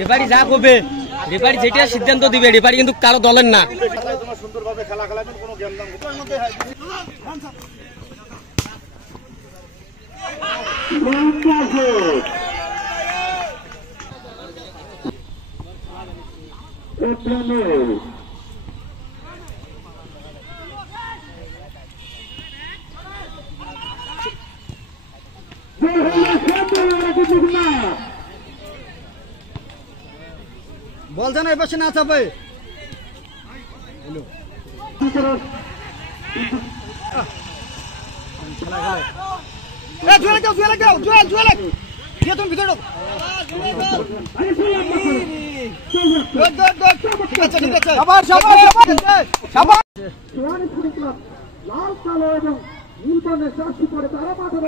Referee যা করবে, referee যেটা সিদ্ধান্ত দিবে, রেফারি কিন্তু কারো দলের না। সুন্দরভাবে খেলা খেলাবেন, কোনো জ্ঞান দাম বলছে না এবার না চাপে লাল কালো এবং নীল বর্ণের জার্সি পরে তারা মাঠে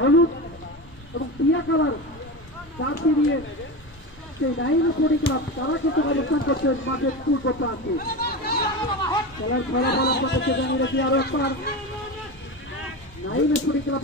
হলুদ এবং টিয়া কালার জার্সি নিয়ে সেই নাইন কোটি ক্লাব তারা কিন্তু অবস্থান করছেন মাঠের পূর্ব প্রান্তে। খেলার ফলাফল আপনাদেরকে জানিয়ে রাখি আরো একবার, নাইন কোটি ক্লাব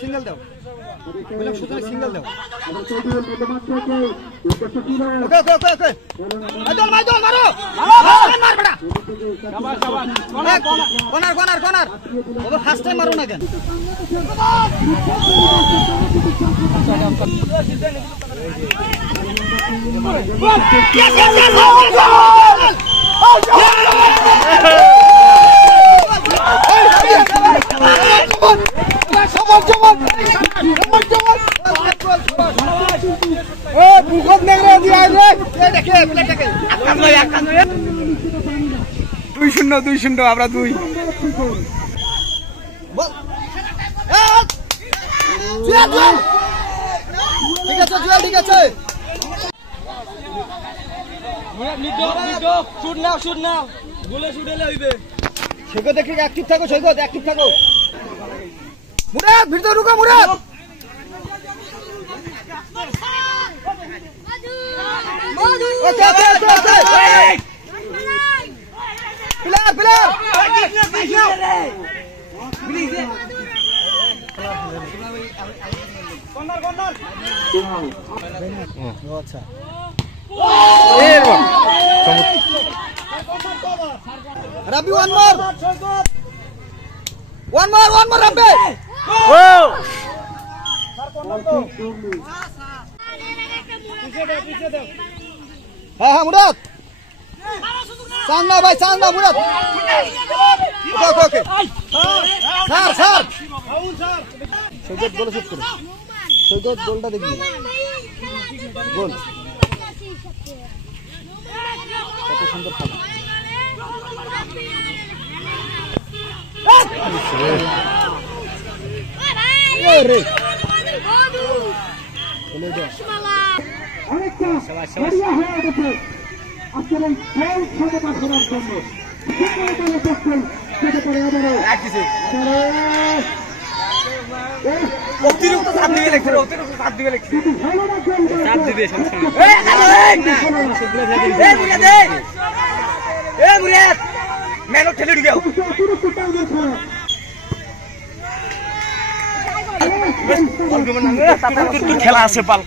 সিঙ্গেল দাও, সিঙ্গেল দাও। ফার্স্ট টাইম মারো না কেন? দুই শূন্য আমরা 2। ঠিক আছে জুয়েল, ঠিক আছে। শুট নাও বলে শুট এলে হইবে। সৈকত দেখি অ্যাক্টিভ থাকো, সৈকত অ্যাক্টিভ থাকো। মুরাদ ভিতরে ঢুকো, মুরাদ। প্লেয়ার আচ্ছা রাবি, ওয়ান মোর রাবি। হ্যাঁ মুরাদ, চান না ভাই, চান না মুরাদ। ওকে স্যার সৈকত গোল শুট করো, সৈকত গোলটা দেখি, গোল কত সুন্দর খেলা। অনেকটা হয়ে গেছে আজকের এই খেল ক্ষমতা করার জন্য। অতিরিক্ত চাপ দিবে লিখছে, অতিরিক্ত চাপ দিবে লিখছে, চাপ দিবে সবসময়। মুরিয়াদ মেনো ঠেলে ঢুকে খেলা আছে পাল।